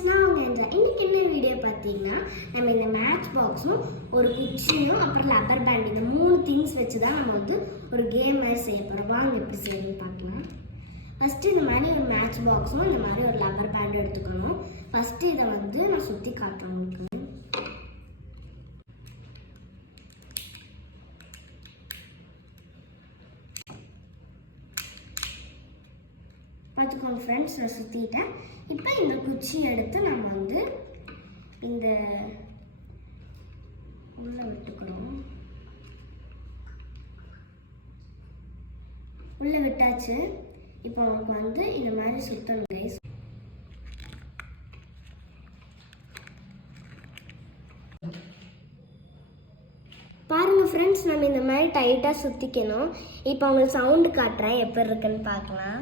Friends, நான் இன்னைக்கு என்ன வீடியோ பார்த்தீங்கன்னா, நம்ம இந்த மேட்ச் பாக்ஸும் ஒரு குச்சியும் அப்புறம் லப்பர் பேண்ட் இந்த 3 திங்ஸ் வச்சு தான் நம்ம வந்து ஒரு கேம் மாதிரி செய்ய போகிறோம். வாங்க எப்படி செய்யணும்னு பார்க்கலாம். ஃபஸ்ட்டு இந்த மாதிரி ஒரு மேட்ச் பாக்ஸும் இந்த மாதிரி ஒரு லப்பர் பேண்டும் எடுத்துக்கணும். ஃபஸ்ட்டு இதை வந்து நான் சுற்றி காட்டுறேன் உங்களுக்கு. பார்த்துக்கோங்க ஃப்ரெண்ட்ஸ், நான் சுற்றிட்டேன். இப்போ இந்த குச்சி எடுத்து நம்ம வந்து இந்த உள்ளே விட்டுக்கிறோம். உள்ளே விட்டாச்சு. இப்போ உங்களுக்கு வந்து இந்த மாதிரி சுற்றணும் கைஸ். பாருங்க ஃப்ரெண்ட்ஸ், நம்ம இந்த மாதிரி டைட்டாக சுற்றிக்கணும். இப்போ உங்களுக்கு சவுண்டு காட்டுறேன் எப்படி இருக்குன்னு பார்க்கலாம்.